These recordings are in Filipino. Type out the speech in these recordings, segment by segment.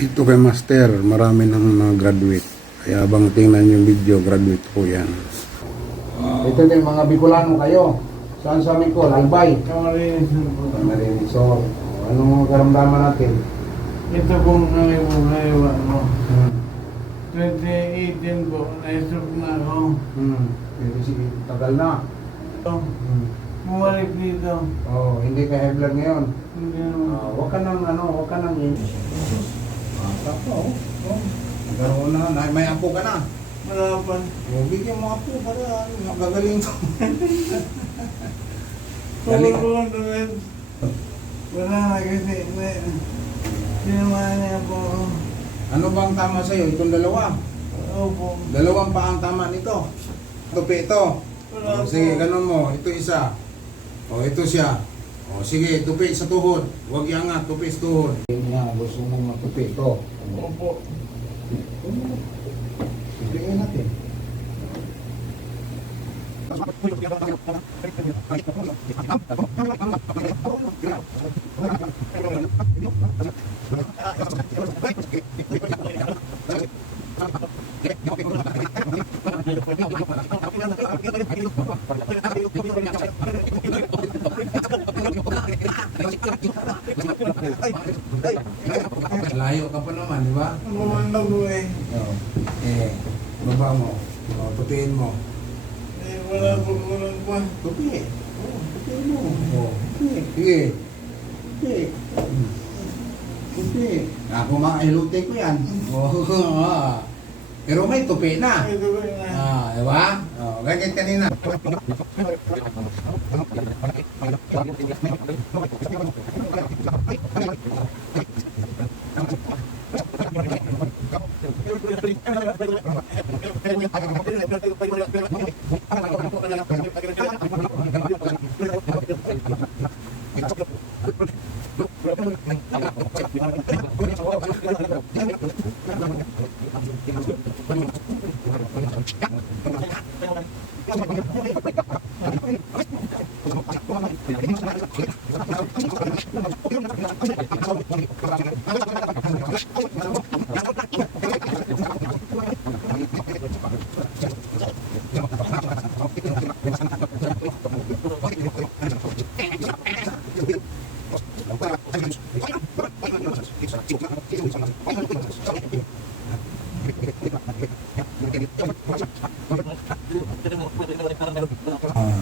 Dito kay Master, marami nang mga graduate. Kaya habang tingnan yung video, graduate po yan. Ito din mga Bicolano kayo. Saan sa Bicol? Albay. Camarines po. Camarines. So, anong karamdaman natin? Ito pong ngayon, ano, Hmm. 2018 po, na-stroke na ako. Pero sige, tagal na. Bumalik dito. Oh, hindi ka high blood ngayon. Hindi naman. Huwag ka nang Bata pa, oh. Nagkaroon na, may apo ka na. Wala pa. Bigyan mo apo para magagaling to. Galing. Tulungan naman. Wala na kasi, sinamahan niya po ako. Ano bang tama sa'yo? Itong dalawa. Opo. Dalawang pa ang tama nito. Tupi ito. Wala O, sige, po. ganun mo. Ito isa. O, ito siya. O, sige, tupi sa tuhod. Huwag iangat, tupi sa tuhod. Nga, gusto mong matupi ito. Opo. Tupiin natin. Layo ka pa naman, di ba? Bumanda po eh. Baba mo. O, tupiin mo. Eh, wala po, wala pa. Tupi. Oh, tupiin mo. Oh, tupi. Sige. Tupi. Tupi. Ako makahilutin ko yan. Oh, pero may tupi na. Ito po na. Diba? Oh, ganyan kanina.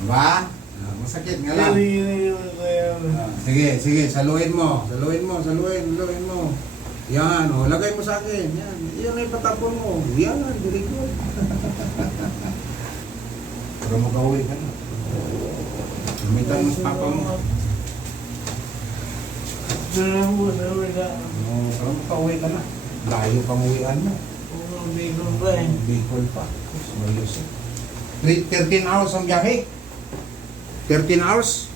Ba? Masakit nga lang. Sige, saluhin mo. Saluhin mo. Yan, o, lagay mo sa akin. Yan, yan ay patapon mo. Yan, very good. Para makauwi ka na. Gamitan mo sa papa mo. Doon po, sa wala. Para makauwi ka na. Layo pang uwian mo. Hindi ko ba eh. Bicol pa. Mayos eh. 13 hours ang biyahe. 13 hours?